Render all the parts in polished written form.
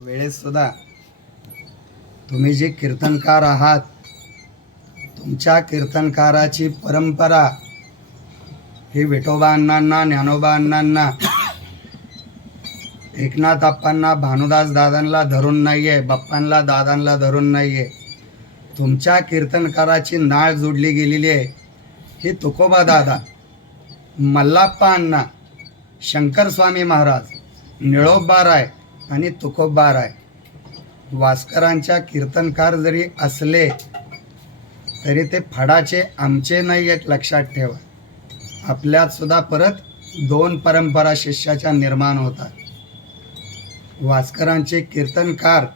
वेळेस सुद्धा तुम्ही जे कीर्तनकार आहात, तुमच्या कीर्तनकाराची परंपरा ही विठोबा अण्णांना, ज्ञानोबा अण्णांना, एकनाथ अप्पांना, भानुदास दादांना धरून नाही आहे, बाप्पांना दादांना धरून नाही आहे. तुमच्या कीर्तनकाराची नाळ जोडली गेलेली आहे. ही तुकोबा दादा, मल्लाप्पा अण्णा, शंकर स्वामी महाराज, निळोबा राय आणि तुकोबा राय वास्करांच्या कीर्तनकार जरी असले तरी ते फडाचे आमचे नाही आहेत, लक्षात ठेवा. आपल्यात सुद्धा परत दोन परंपरा शिष्याच्या निर्माण होतात. वास्करांचे कीर्तनकार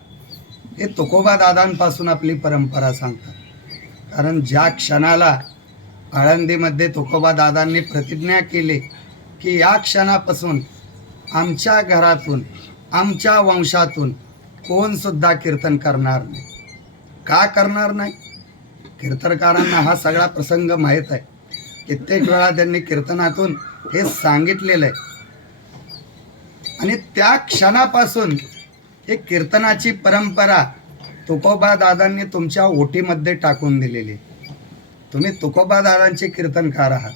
हे तुकोबा दादांपासून आपली परंपरा सांगतात. कारण ज्या क्षणाला आळंदीमध्ये तुकोबा दादांनी प्रतिज्ञा केली की या क्षणापासून आमच्या घरातून, आमच्या वंशातून कोण सुद्धा कीर्तन करणार नाही. का करणार नाही? कीर्तनकारांना हा सगळा प्रसंग माहीत आहे. कित्येक वेळा त्यांनी कीर्तनातून हे सांगितलेलं आहे. आणि त्या क्षणापासून हे कीर्तनाची परंपरा तुकोबा दादांनी तुमच्या ओटीमध्ये टाकून दिलेली. तुम्ही तुकोबा दादांचे कीर्तनकार आहात,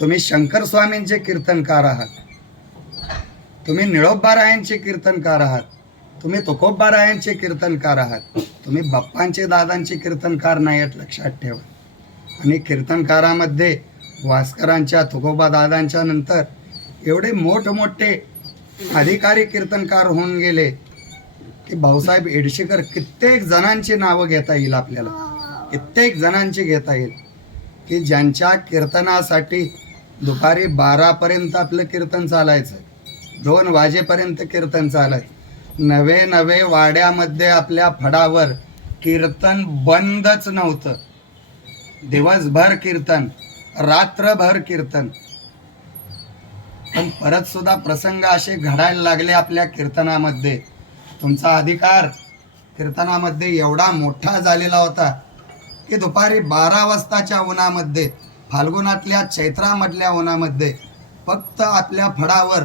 तुम्ही शंकर स्वामींचे कीर्तनकार आहात, तुम्ही निळोबा रायांचे कीर्तनकार आहात, तुम्ही तुकोबा रायांचे कीर्तनकार आहात, तुम्ही बाप्पांचे दादांचे कीर्तनकार नाही आहेत, लक्षात ठेवा. आणि कीर्तनकारामध्ये वास्करांच्या, तुकोबा दादांच्या नंतर एवढे मोठमोठे अधिकारी कीर्तनकार होऊन गेले की भाऊसाहेब एडशेकर कित्येक जणांची नावं घेता येईल आपल्याला, कित्येक जणांची घेता येईल की ज्यांच्या कीर्तनासाठी दुपारी 12पर्यंत आपलं कीर्तन चालायचं, 2 वाजेपर्यंत कीर्तन चालायचं. नवे वाड्यामध्ये आपल्या फडावर कीर्तन बंदच नव्हतं. दिवसभर कीर्तन, रात्रभर कीर्तन. पण परत सुद्धा प्रसंग असे घडायला लागले आपल्या कीर्तनामध्ये. तुमचा अधिकार कीर्तनामध्ये एवढा मोठा झालेला होता की दुपारी 12 वाजताच्या उन्हामध्ये, फाल्गुनातल्या चैत्रामधल्या उन्हामध्ये फक्त आपल्या फडावर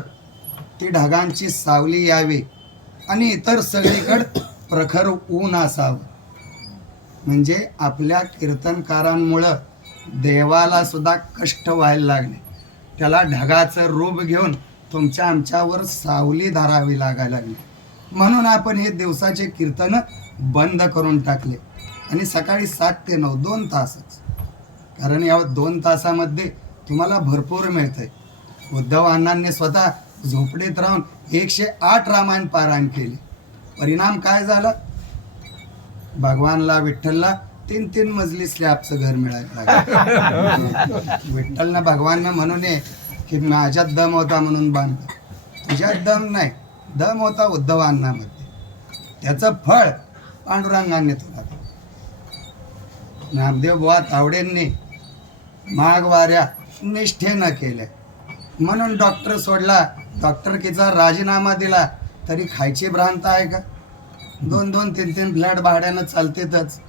ती ढगांची सावली यावी आणि इतर सगळीकडे प्रखर ऊन असावं. म्हणजे आपल्या कीर्तनकारांमुळं देवाला सुद्धा कष्ट व्हायला लागले. त्याला ढगाचं रूप घेऊन तुमच्या आमच्यावर सावली धरावी लागायला लागली. म्हणून आपण हे दिवसाचे कीर्तन बंद करून टाकले आणि सकाळी 7 ते 9 2 तासच. कारण या 2 तासामध्ये तुम्हाला भरपूर मिळतंय. उद्धव अण्णांनी स्वतः झोपडीत राहून 108 रामायण पारायण केले. परिणाम काय झाला? भगवानला, विठ्ठलला 3 मजली स्लॅबचं घर मिळायला लागलं. विठ्ठलनं भगवाननं म्हणू नये की माझ्यात दम होता म्हणून बांधलं. तुझ्यात दम नाही, दम होता उद्धव अण्णामध्ये. त्याचं फळ पांडुरंगाने तुला दिलं. नामदेव बुवा तावडेंनी माघवाऱ्या निष्ठेनं केल्या म्हणून डॉक्टर सोडला, डॉक्टरकीचा राजीनामा दिला, तरी खायची भ्रांत आहे का? 2-2, 3-3 फ्लॅट भाड्यानं चालतेतच.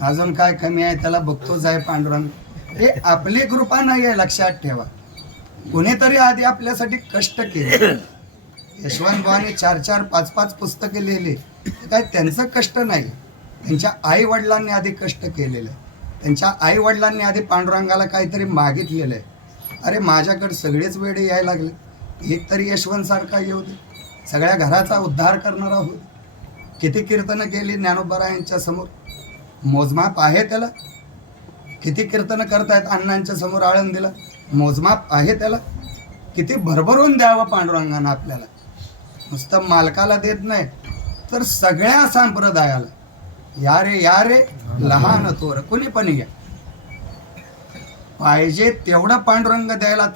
अजून काय कमी आहे? त्याला बघतोच आहे पांडुरंग. हे आपली कृपा नाही आहे, लक्षात ठेवा. कुणीतरी आधी आपल्यासाठी कष्ट केले. यशवंत बुवांनी 4-4, 5-5 पुस्तके लिहिली. काय त्यांचं कष्ट नाही. त्यांच्या आई वडिलांनी आधी कष्ट केलेलं आहे. त्यांच्या आई वडिलांनी आधी पांडुरंगाला काहीतरी मागितलेलं आहे. अरे माझ्याकडे सगळेच वेळे यायला लागले, एक तरी यशवंत सारखा येऊ दे, सगळ्या घराचा उद्धार करणारा होऊ दे. किती कीर्तनं केली ज्ञानोबा रायांच्या समोर, मोजमाप आहे त्याला. किती कीर्तनं करतायत अण्णांच्या समोर आळंदीला, मोजमाप आहे त्याला. किती भरभरून द्यावं पांडुरंगानं आपल्याला. नुसतं मालकाला देत नाही तर सगळ्या संप्रदायाला. या रे लहान थोर कोणी पण या, पाहिजे तेवढं पांडुरंग द्यायला